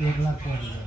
1 लाख कर दिया।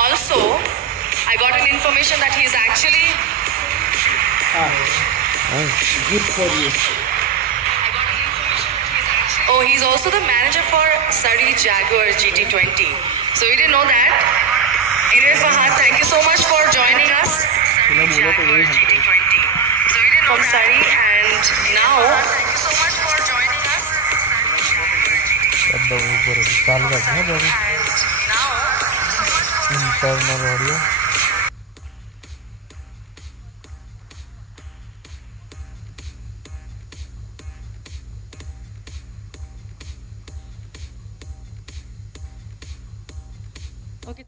Also, I got an information that he's actually. Good for you. Oh, he's also the manager for Surrey Jaguar GT20. So we didn't know that. Anyway, Fahad, thank you so much for joining us. Surrey Jaguar GT20. So we didn't know from Surrey, and now. Thank you so much for joining us. Internal audio. Okay.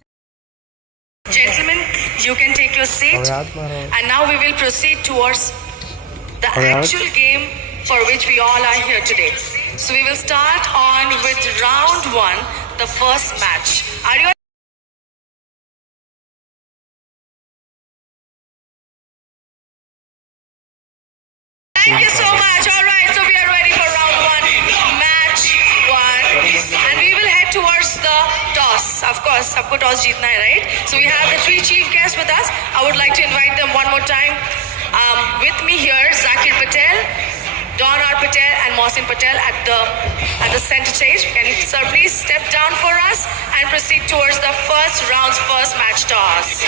Gentlemen, you can take your seat. And now we will proceed towards the actual game for which we all are here today. So we will start on with round 1, the first match. Are you? Thank you so much. All right, so we are ready for round 1, match 1, and we will head towards the toss. Of course, sabko toss jeetna hai, right? So we have the 3 chief guests with us. I would like to invite them one more time. With me here, Zakir Patel, Don R. Patel and Mohsin Patel at the center stage. Can you, sir, please step down for us and proceed towards the first round's first match toss.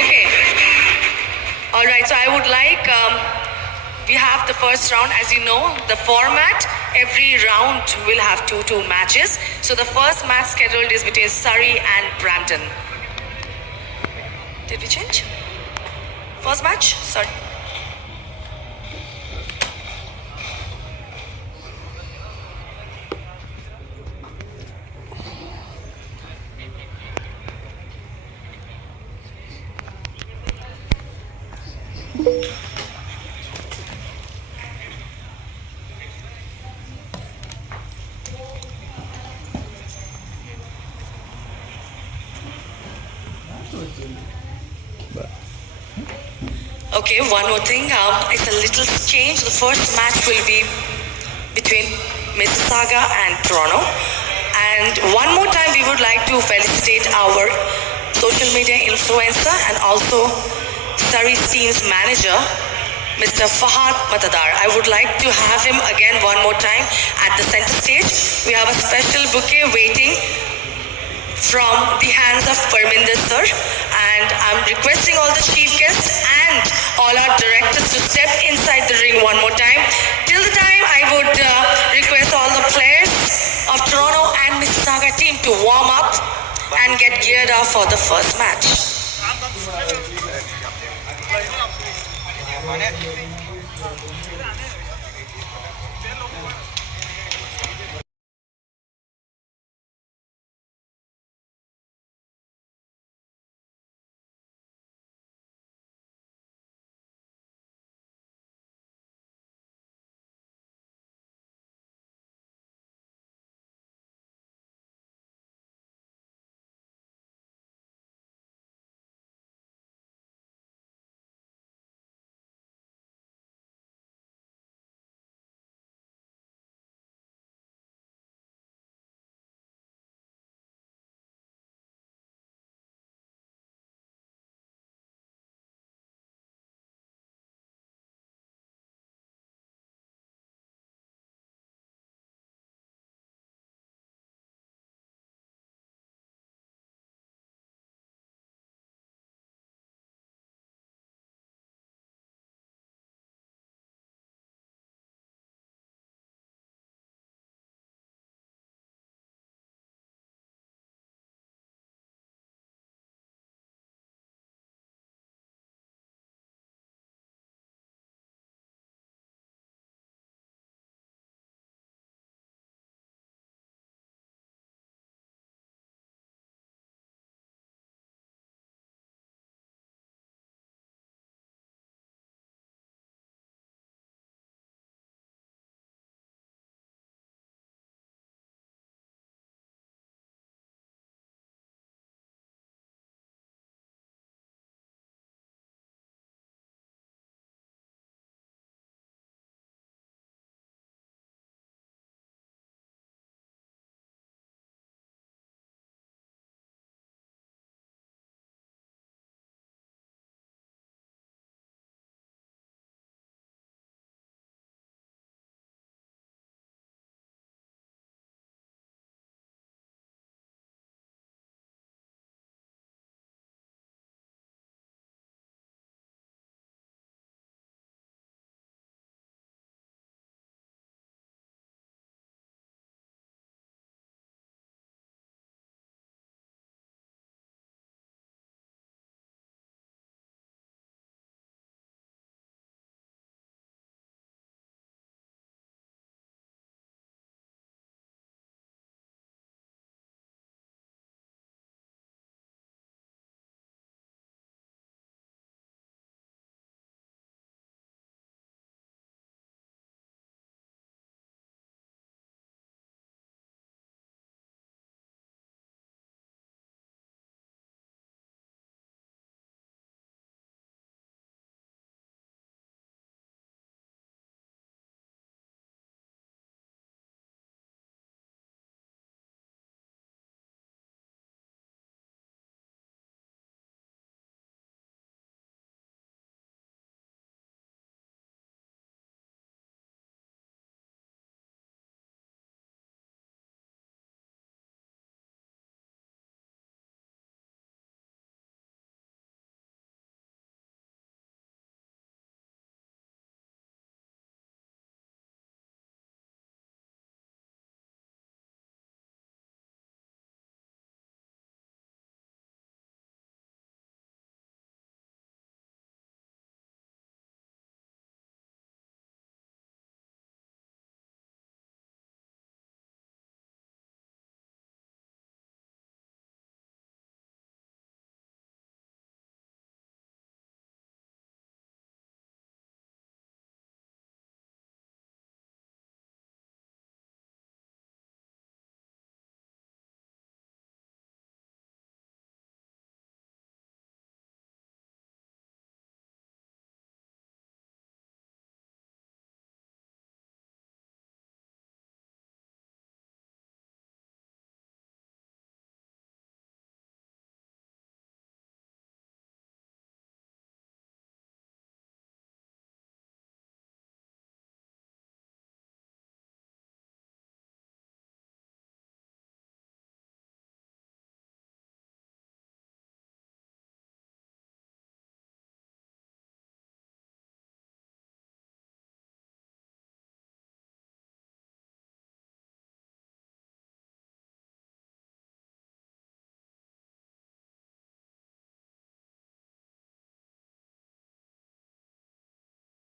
Okay. All right. So I would like. We have the first round. As you know, the format. Every round will have two matches. So the first match scheduled is between Surrey and Brampton. Did we change? First match? Sorry. Okay, one more thing. It's a little change. The first match will be between Mississauga and Toronto. And one more time, we would like to felicitate our social media influencer and also Surrey's team's manager, Mr. Fahad Matadar. I would like to have him again one more time at the center stage. We have a special bouquet waiting from the hands of Parminder sir, and I'm requesting all the chief guests and all our directors to step inside the ring one more time. Till the time, I would request all the players of Toronto and Mississauga team to warm up and get geared up for the first match.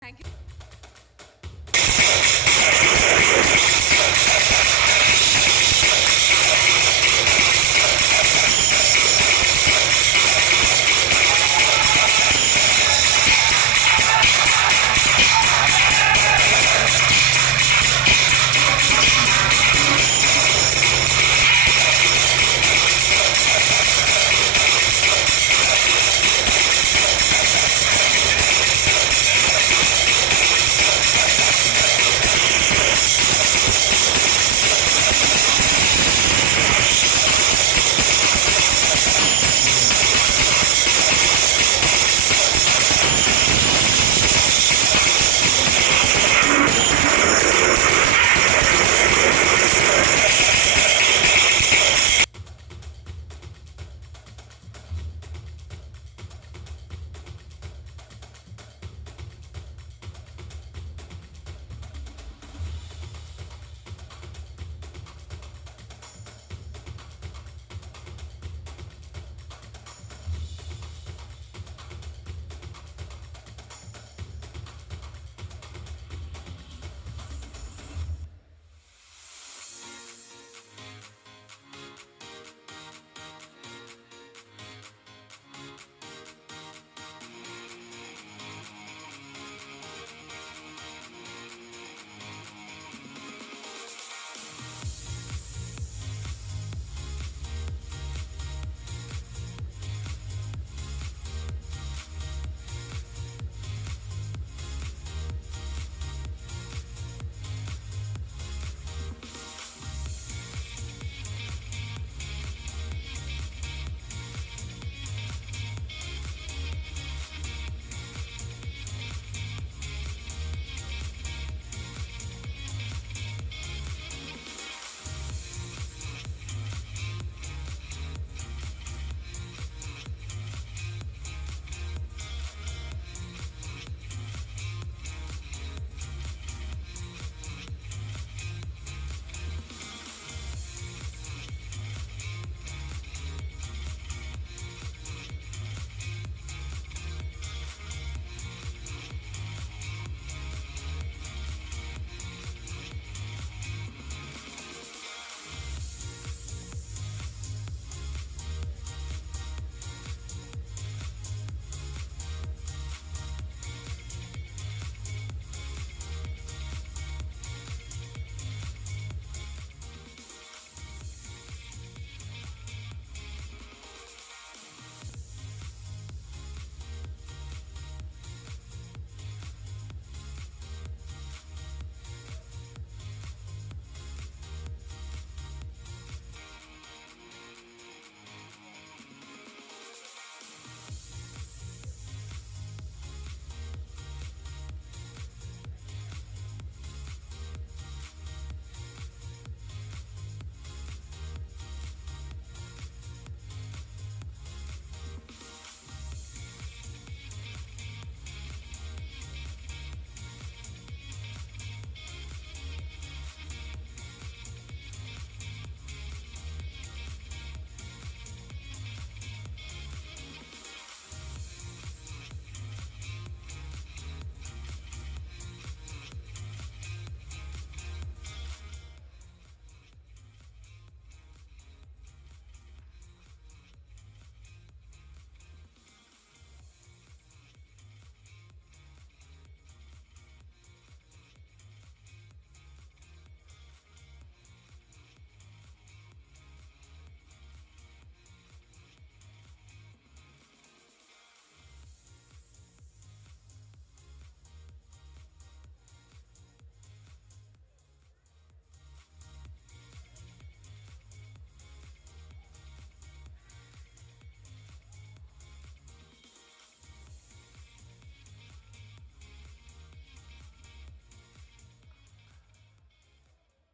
Thank you.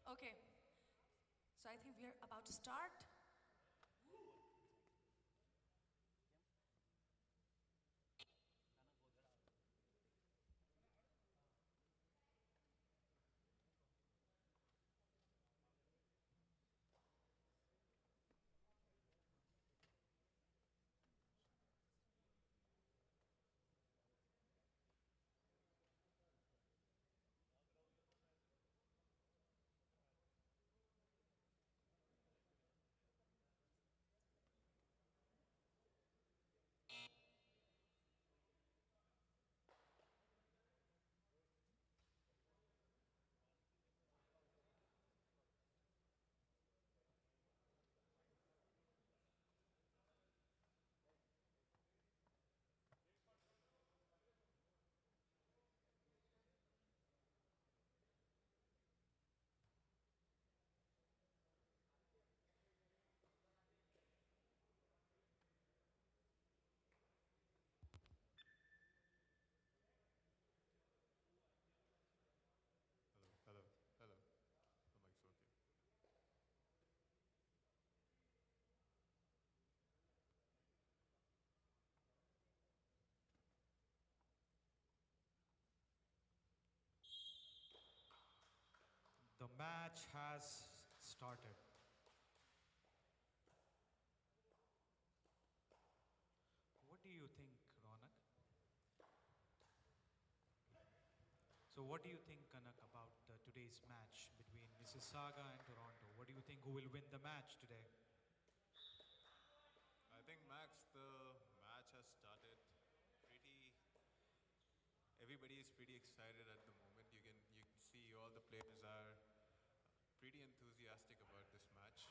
Okay, so I think we are about to start. The match has started. What do you think, Ronak? So what do you think, Kanak, about today's match between Mississauga and Toronto? What do you think, who will win the match today? I think, Max, the match has started pretty. Everybody is pretty excited at the moment. You can see all the players are pretty enthusiastic about this match.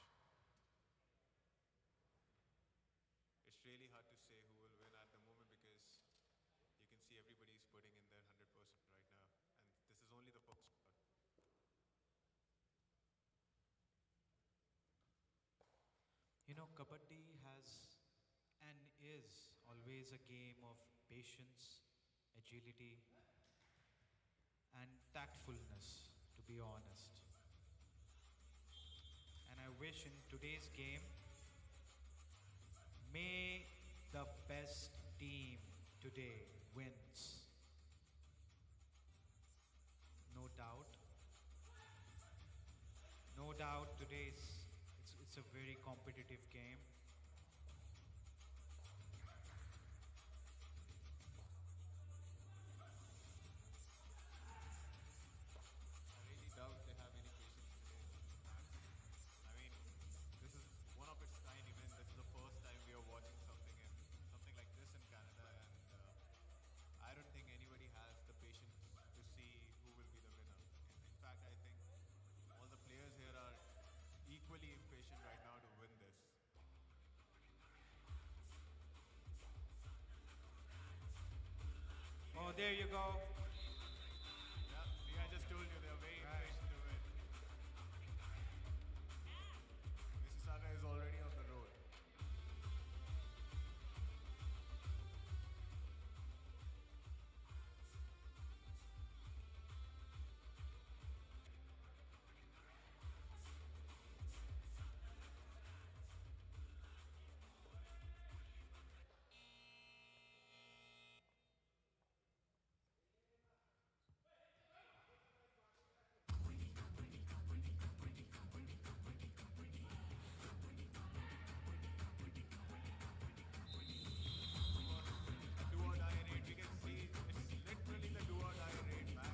It's really hard to say who will win at the moment because you can see everybody's putting in their 100% right now, and this is only the first part. You know, Kabaddi has and is always a game of patience, agility, and tactfulness, to be honest. And I wish in today's game, may the best team today wins. No doubt. No doubt today's it's a very competitive game. I really doubt they have any patience today. I mean, this is one of its kind event. This is the first time we are watching something like this in Canada, and I don't think anybody has the patience to see who will be the winner. In fact, I think all the players here are equally impatient right now to win this. Oh, there you go. Yeah, see, I just told you they're very impatient to win. Mississauga is already on the road. Do or die raid. We can see it's literally the do or die raid, Max.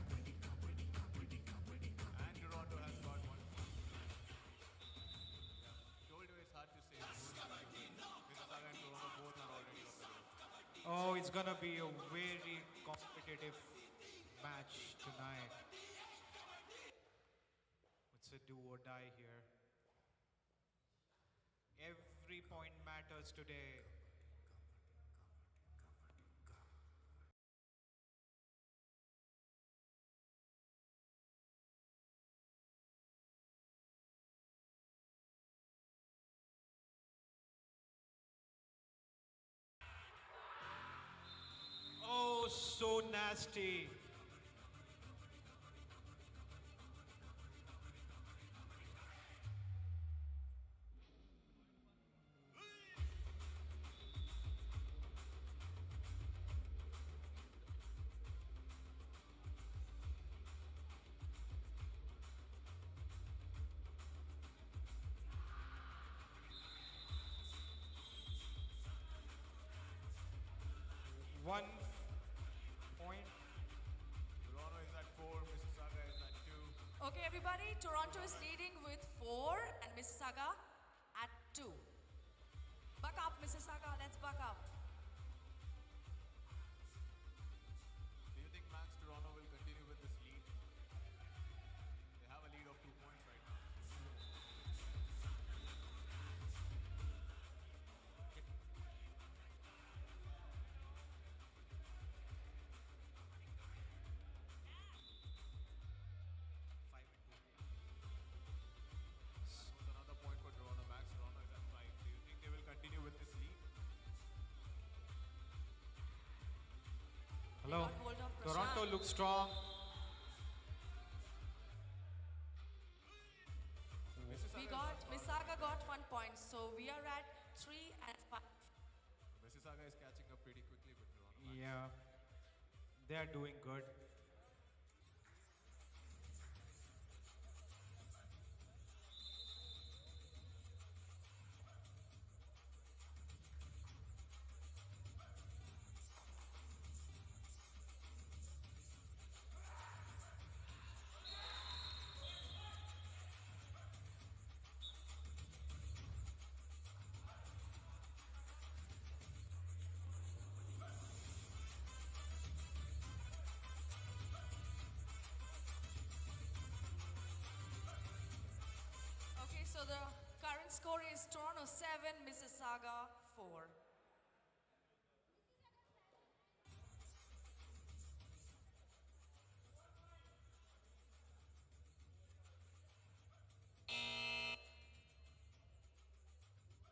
And Toronto has got one. Yeah, told you it's hard to say. Mississauga and Toronto both are already on the road. Oh, it's gonna be a very competitive match tonight. It's a do or die here. Every point matters today. Oh, so nasty. One point. Toronto is at 4, Mississauga is at 2. Okay, everybody, Toronto is leading with 4 and Mississauga at 2. Buck up, Mississauga, let's buck up. Do you think Max Toronto will continue with this lead? They have a lead of 2 points right now. That was another point for Toronto. Max Toronto is at 5. Do you think they will continue with this lead? Hello. They got hold of Toronto Prashant. looks strong. Mississauga got 1 point, so we are at 3 and 5. Mississauga is catching up pretty quickly with Toronto. Max. Yeah, they are doing good. score is Toronto 7, Mississauga 4.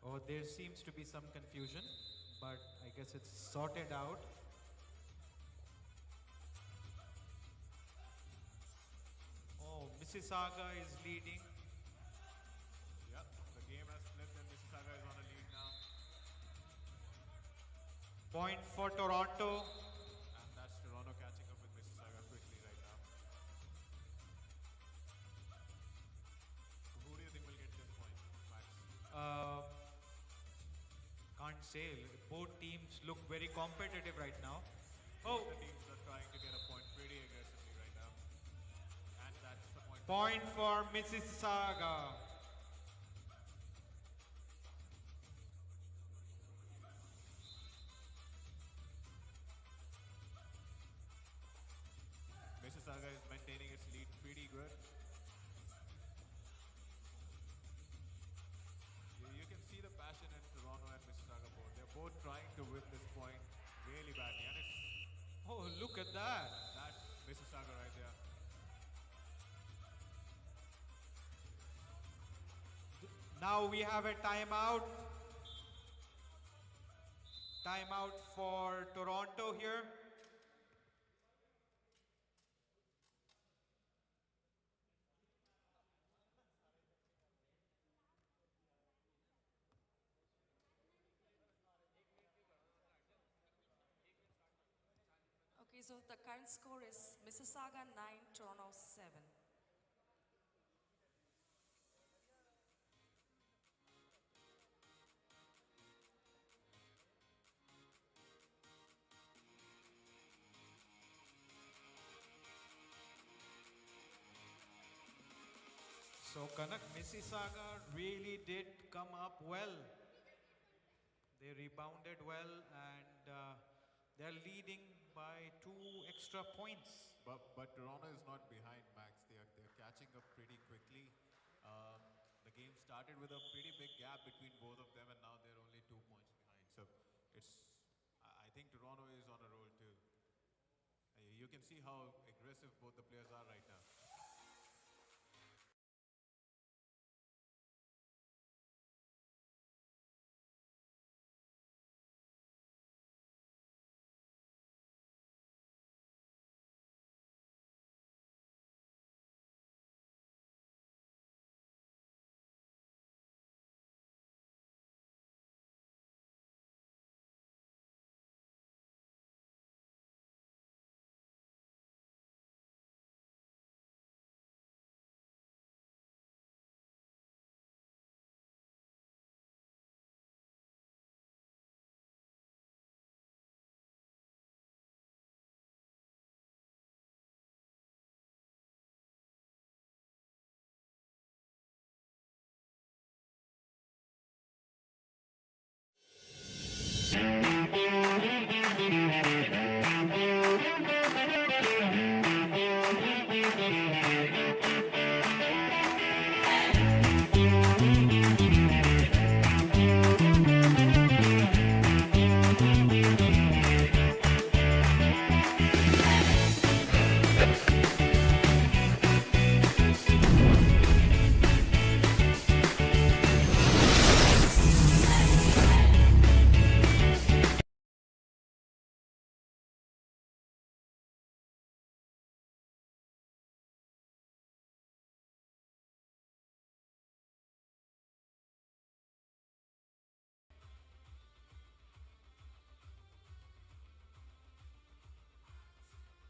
Oh, there seems to be some confusion, but I guess it's sorted out. Oh, Mississauga is leading. Yeah, the game has flipped and Mississauga is on a lead now. Point for Toronto. And that's Toronto catching up with Mississauga quickly right now. Who do you think will get this point, Max? Can't say. Both teams look very competitive right now. Oh, The teams are trying to get a point pretty aggressively right now. And that's the point. point for Mississauga. Mississauga is maintaining its lead pretty good. You can see the passion in Toronto and Mississauga both. They're both trying to win this point really badly. And it's Oh, look at that. that's Mississauga right there. Now we have a timeout. Timeout for Toronto here. Okay, so the current score is Mississauga 9, Toronto 7. So Kanak, Mississauga really did come up well. They rebounded well and they're leading by 2 extra points. But Toronto is not behind, Max. They're catching up pretty quickly. The game started with a pretty big gap between both of them, and now they're only 2 points behind. So I think Toronto is on a roll too. You can see how aggressive both the players are right now.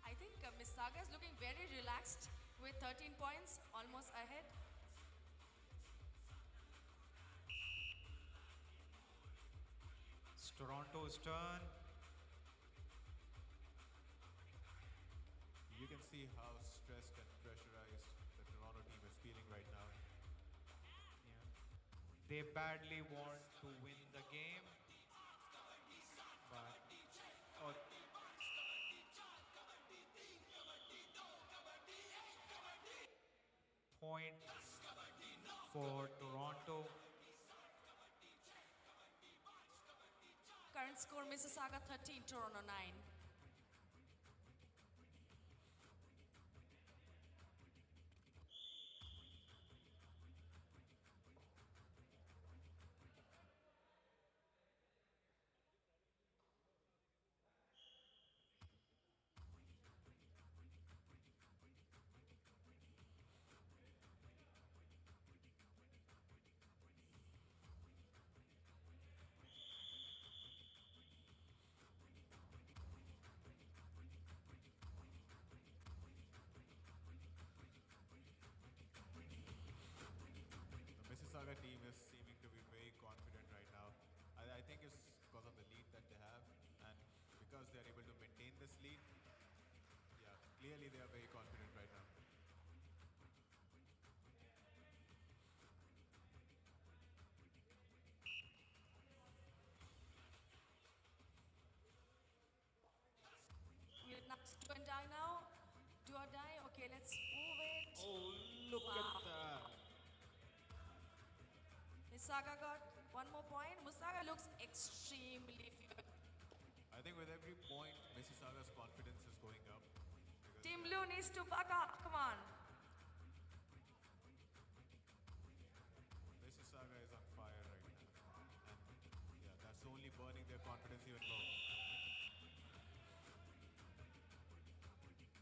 I think Mississauga is looking very relaxed with 13 points, almost ahead. It's Toronto's turn. You can see how stressed and pressurized the Toronto team is feeling right now. Yeah. They badly want to win the game. But oh, point for Toronto. Current score Mississauga 13, Toronto 9. The Mississauga team is seeming to be very confident right now. I think it's because of the lead that they have, and because they're able to maintain this lead. Yeah, clearly they are very confident right now. We're not do and die now. Do or die? Okay, let's move it. Oh, look at that. Mississauga got one more point. Mississauga looks extremely fierce. I think with every point, Mississauga's confidence is going up. Team Blue needs to back up. Come on. Mississauga is on fire right now. And yeah, that's only burning their confidence even more.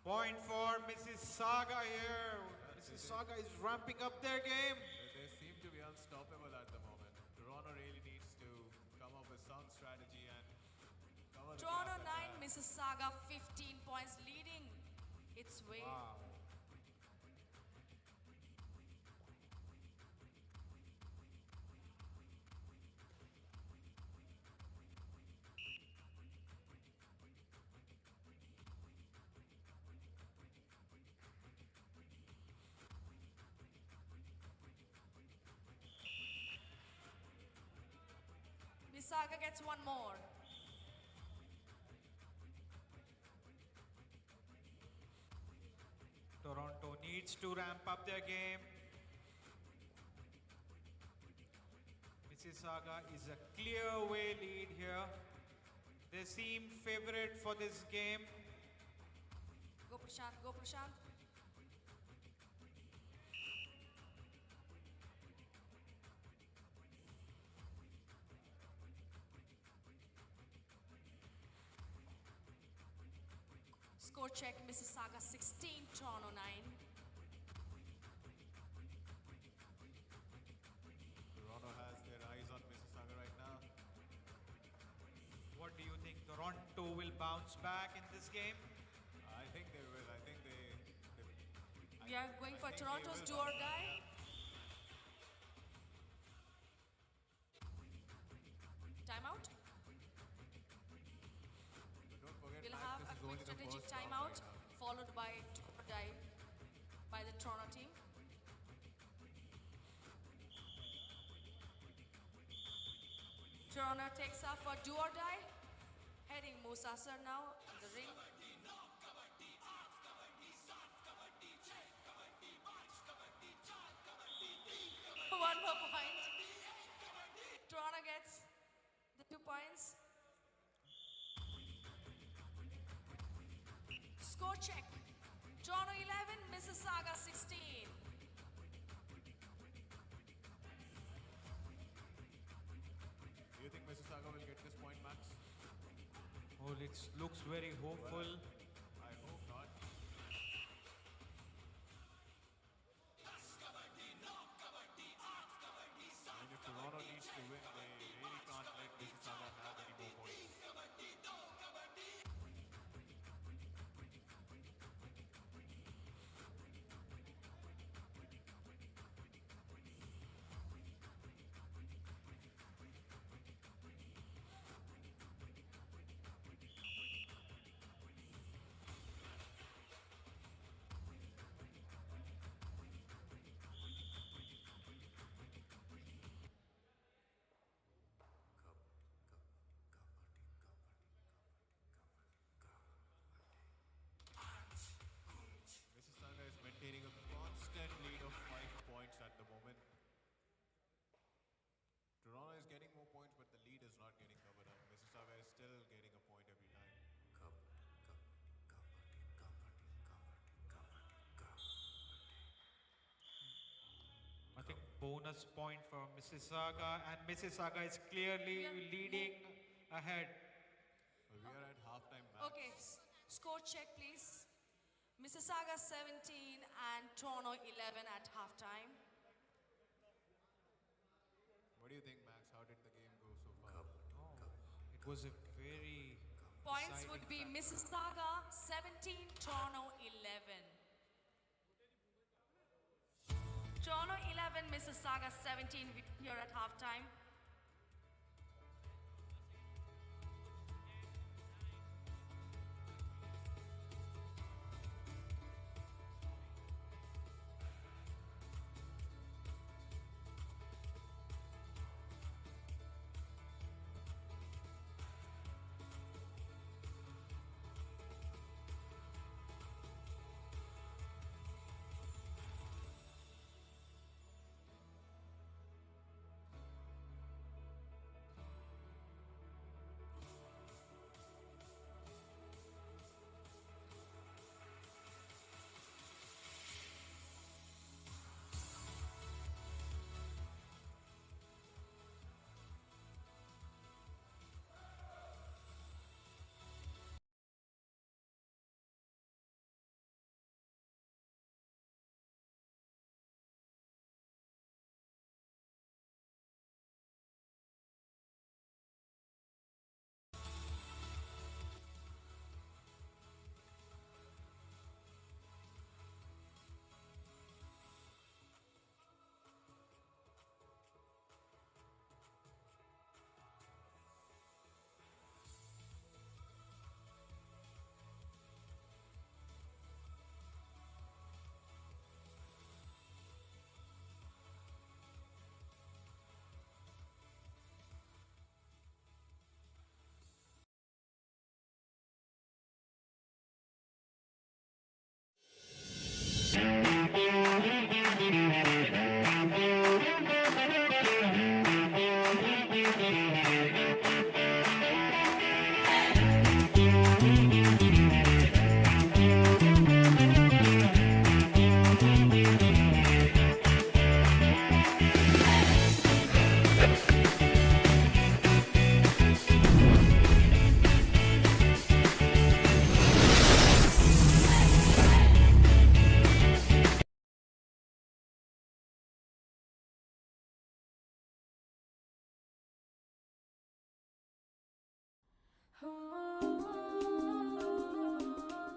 Point for Mississauga here. Mississauga is ramping up their game. They seem to be unstoppable at the moment. Toronto really needs to come up with some strategy and cover the Toronto gap that 9, they have. Mississauga 15 points leading its way. Wow. Mississauga gets one more. Toronto needs to ramp up their game. Mississauga is a clear way lead here. They seem favorite for this game. Go Prashant, go Prashant. Score check, Mississauga 16, Toronto 9. Toronto has their eyes on Mississauga right now. What do you think? Toronto will bounce back in this game? I think they will. I think We are going for I think they Toronto's will do or bounce back, die. Timeout. But don't forget, We'll Max, have this a is quick only the strategic first round timeout, right now. followed by do or die by the Toronto team. Toronto takes up for do or die. Heading Musa sir now in the ring. One more point. Toronto gets the 2 points. Score check. Toronto 11, Mississauga 16. Do you think Mississauga will get this point, Max? Oh, it looks very hopeful. I hope not. And if Toronto needs to win, they really can't let Mississauga have any more points. bonus point for Mississauga, and Mississauga is clearly leading ahead. We are at halftime, Max. Okay, score check, please. Mississauga 17 and Toronto 11 at halftime. What do you think, Max? How did the game go so far? It was a very Points deciding would be factor. Mississauga 17, Toronto 11. Toronto 11, Mississauga 17 here at halftime.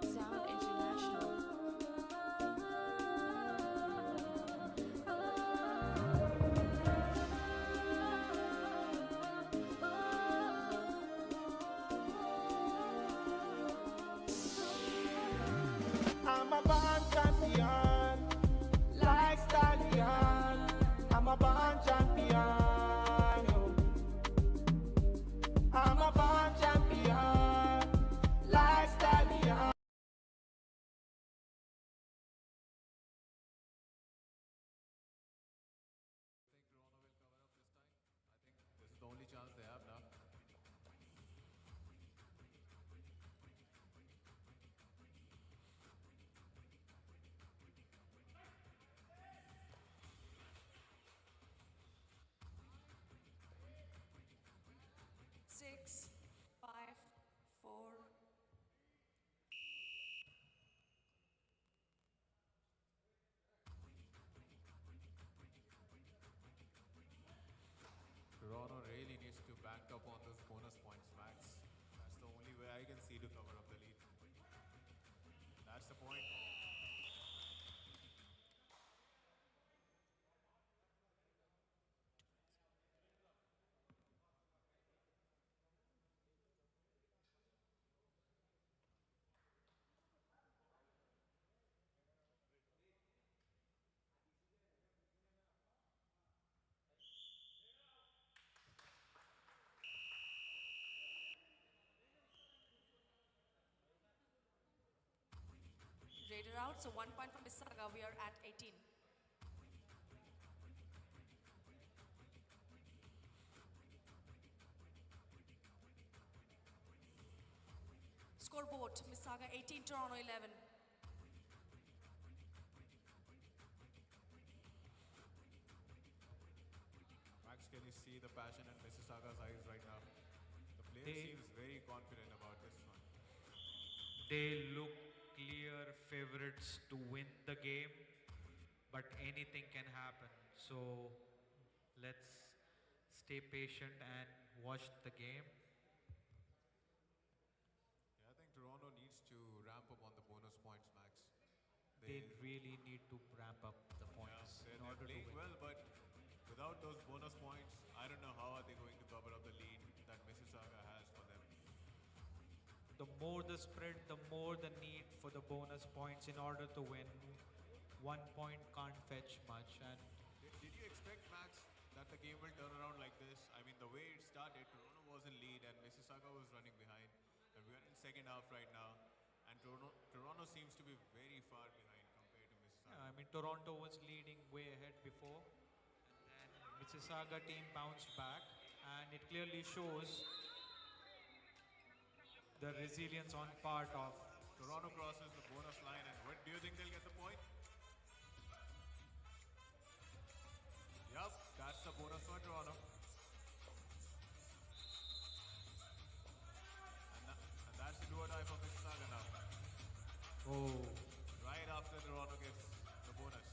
Sound International. I'm a born champion, like stallion. I'm a born champion. I'm a born champion, like stallion. Think Toronto will cover up this time? I think this is the only chance they have now. Six, 5, 4. Toronto really needs to bank up on those bonus points, Max. That's the only way I can see to cover up the lead. That's the point. Raider out, so 1 point for Mississauga. We are at 18. Scoreboard, Mississauga 18, Toronto 11. can you see the passion in Mississauga's eyes right now? The player seems very confident about this one. They look clear favorites to win the game, but anything can happen. So let's stay patient and watch the game. Yeah, I think Toronto needs to ramp up on the bonus points, Max. They really need to ramp up the points in They're order to playing win. well, but without those bonus points, I don't know how are they going to cover up the lead that Mississauga has for them. The more the spread, the more the need for the bonus points in order to win. 1 point can't fetch much, and Did you expect, Max, that the game will turn around like this? I mean, the way it started, Toronto was in lead and Mississauga was running behind. And we are in second half right now. And Toronto seems to be very far behind compared to Mississauga. yeah, I mean Toronto was leading way ahead before, and then Mississauga team bounced back, and it clearly shows the resilience on part of. Toronto crosses the bonus line, and what do you think they'll get the point? Yup, that's the bonus for Toronto. And that's the do or die for Mississauga now. Oh, Right after Toronto gets the bonus.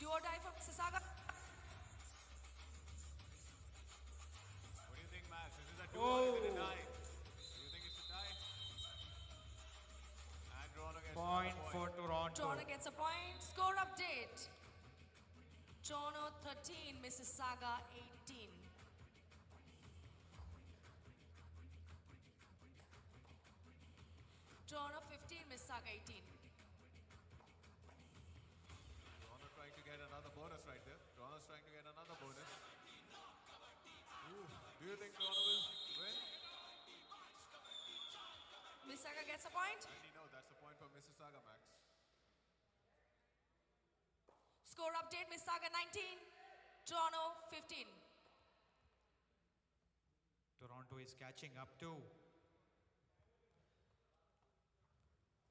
Do or die for Mississauga. What do you think, Max? Is this a do or is it a die? Do you think it's a die? And Toronto gets point another for Toronto. Toronto gets a point. Score update. Toronto 13, Mississauga 18. Toronto 15, Mississauga 18. Toronto trying to get another bonus right there. Toronto's trying to get another bonus. Ooh, do you think Toronto will win? Mississauga gets a point. No, that's a point for Mississauga, Max. Score update, Mississauga 19, Toronto 15. Toronto is catching up too.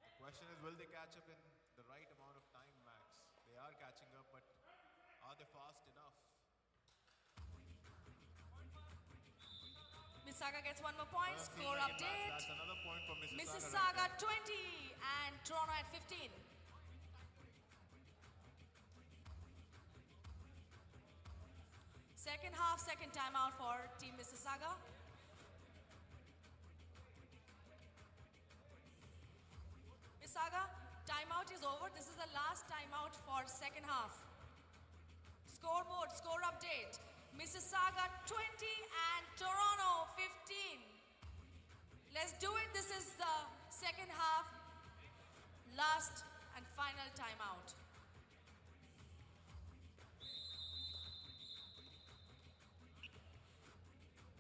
The question is, will they catch up in the right amount of time, Max? They are catching up, but are they fast enough? Mississauga gets one more point. Score update. That's another point for Mississauga. Mississauga 20 and Toronto at 15. Second half, second timeout for Team Mississauga. Mississauga, timeout is over. This is the last timeout for second half. Scoreboard, score update. Mississauga 20 and Toronto 15. Let's do it. This is the second half, last and final timeout.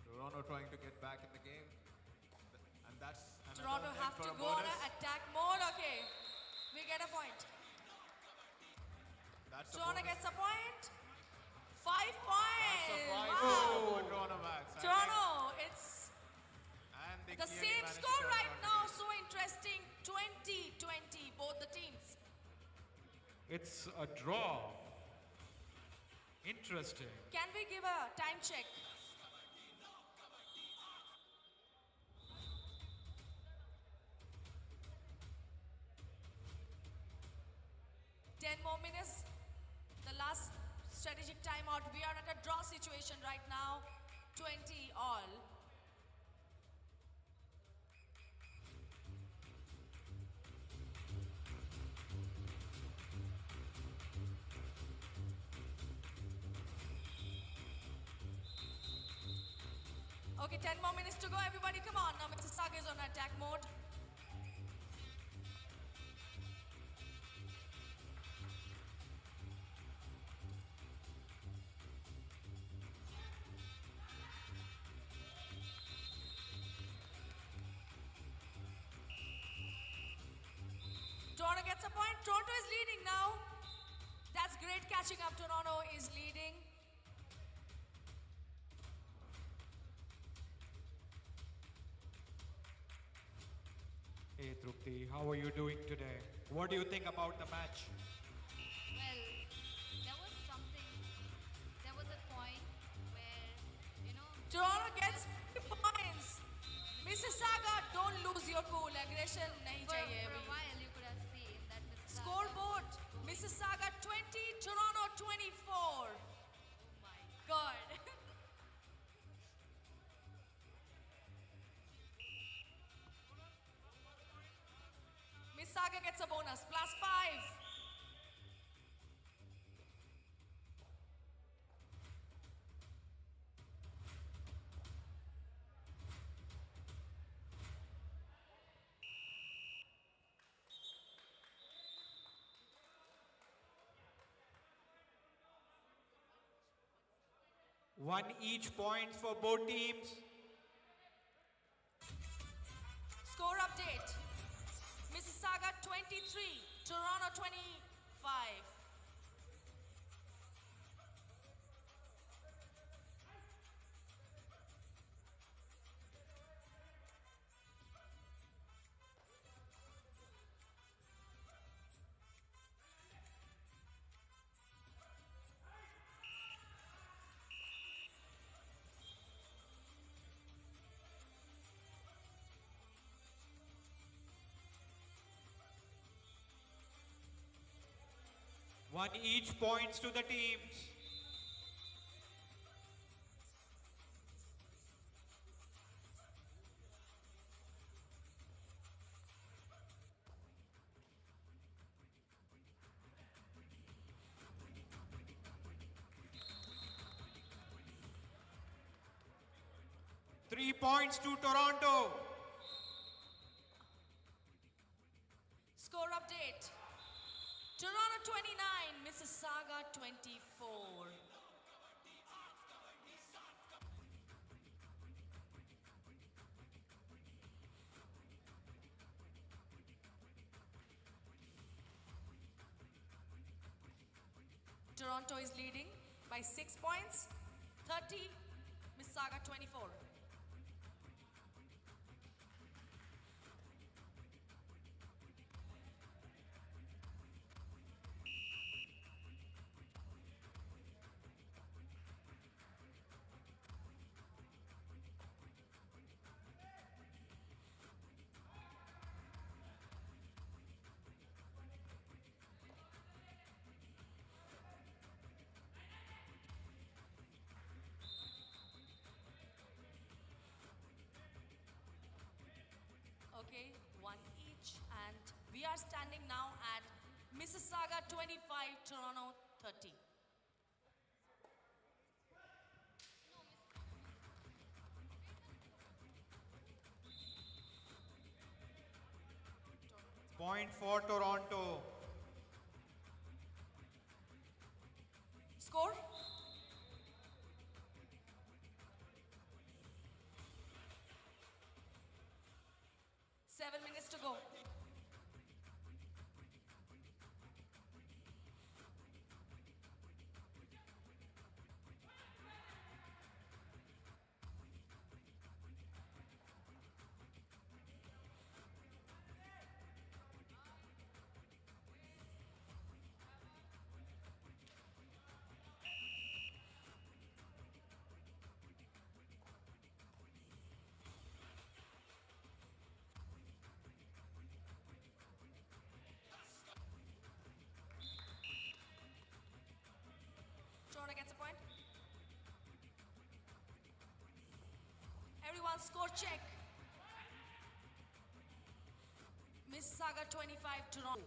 Toronto trying to get back in the game. And that's another Toronto hit have for to a go on bonus. an attack mode. Okay, we get a point. That's a Toronto bonus. gets a point. 5 points. That's a point Wow. for Toronto, Max. I Toronto, it's think- and they the clearly same managed to score turn right around the now. game. So interesting. 20-20, both the teams. It's a draw. Interesting. Can we give a time check? Ten more minutes. The last strategic timeout. We are at a draw situation right now. 20 all. Okay, 10 more minutes to go. Everybody, come on. Now Mississauga is on attack mode. Toronto gets a point. Toronto is leading now. That's great catching up. Toronto is leading. Hey Trupti, how are you doing today? What do you think about the match? Well, there was a point Toronto gets 3 points. Mississauga, don't lose your cool. Aggression nahi chahiye For a abhi. while, you could have seen that Mississauga. Scoreboard, Mississauga 20, Toronto 24. Oh my God. Mississauga gets a bonus, +5. One each points for both teams. Score update. Mississauga 23, Toronto 25. One each points to the teams. Three points to Toronto. Score update. Toronto 29, Mississauga 24. Toronto is leading by 6 points, 30, Mississauga 24. Okay, one each, and we are standing now at Mississauga 25, Toronto 30. Point for Toronto. Score? Seven minutes to go. Toronto gets a point. Everyone, score check. Mississauga 25, Toronto.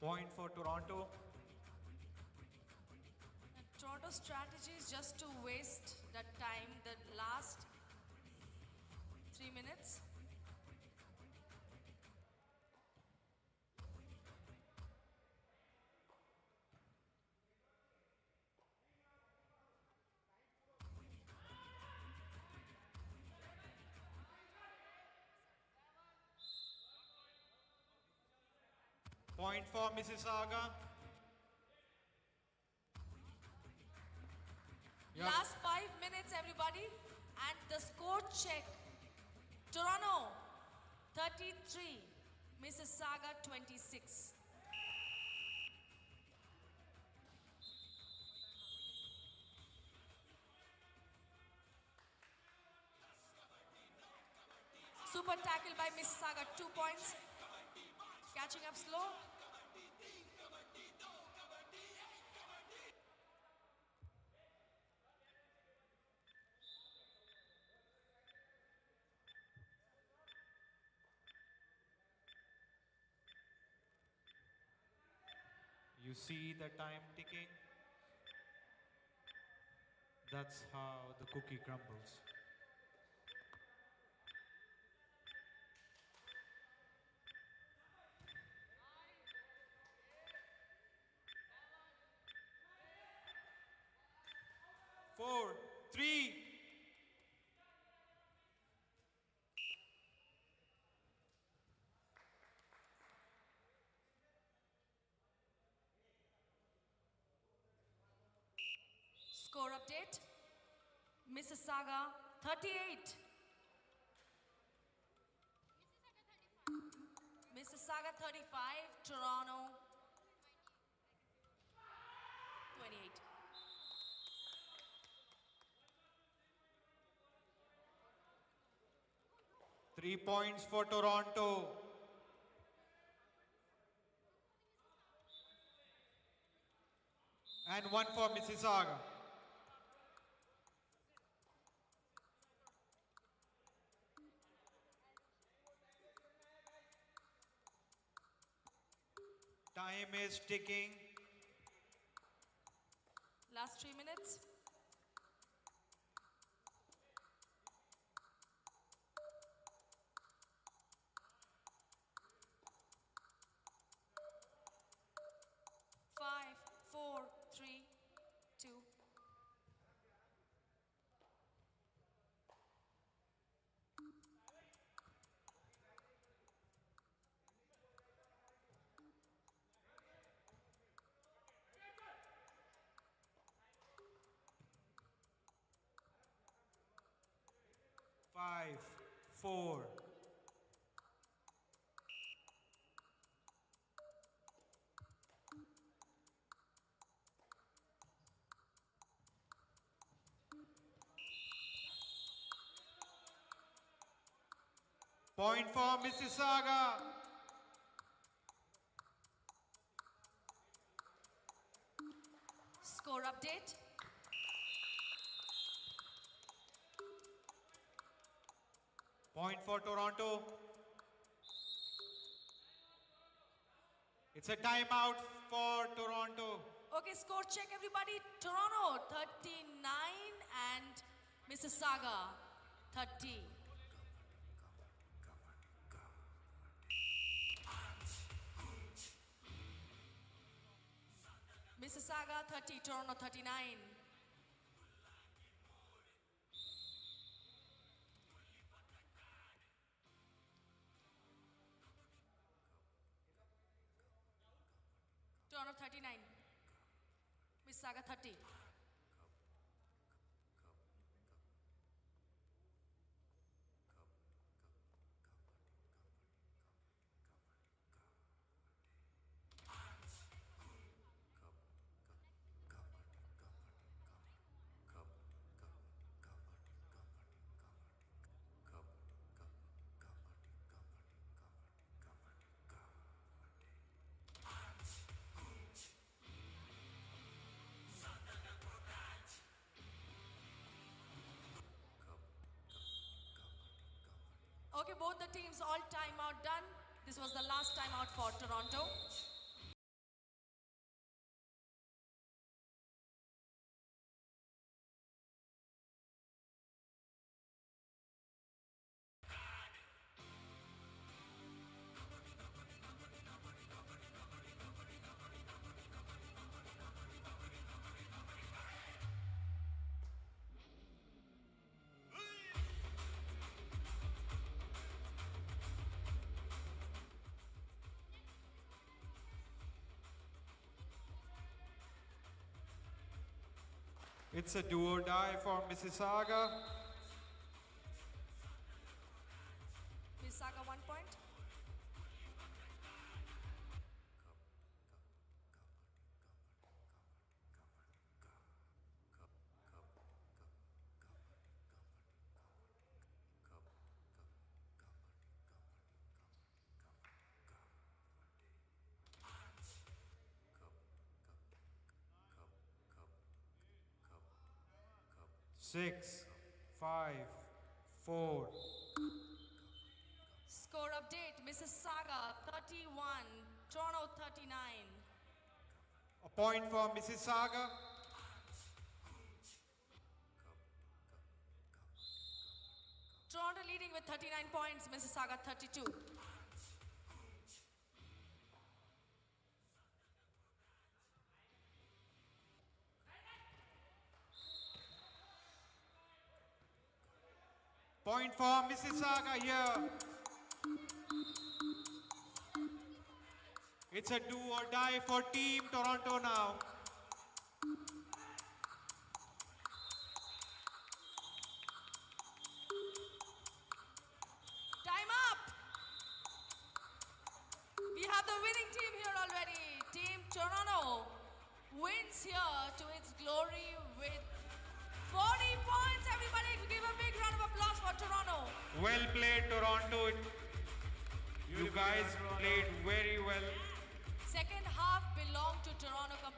Point for Toronto. Toronto's strategy is just to waste that time, the last 3 minutes. Point for Mississauga. Yeah. Last 5 minutes, everybody. And the score check. Toronto, 33. Mississauga, 26. Super tackle by Mississauga, 2 points. Catching up slow. You see the time ticking? That's how the cookie crumbles. Four, three. Score update. Mississauga, 38. Mississauga, 35. Toronto, 28. Three points for Toronto. And one for Mississauga. Time is ticking. Last 3 minutes. Five, four, three, two. Five, four. Point for Mississauga. Score update. Point for Toronto. It's a timeout for Toronto. Okay, score check, everybody. Toronto, 39 and Mississauga, 30. Mississauga, 30. Toronto, 39. Toronto, 39. Mississauga, 30. Okay, both the teams, all timeout done. This was the last timeout for Toronto. It's a do or die for Mississauga. Mississauga 1 point. Six, 5, 4. Score update, Mississauga 31, Toronto 39. A point for Mississauga. Toronto leading with 39 points, Mississauga 32. Point for Mississauga here. It's a do or die for Team Toronto now. Time up! We have the winning team here already. Team Toronto wins here to its glory with 40 points. Everybody give a big round of applause for Toronto. Well played, Toronto. You guys played very well. Second half belonged to Toronto completely.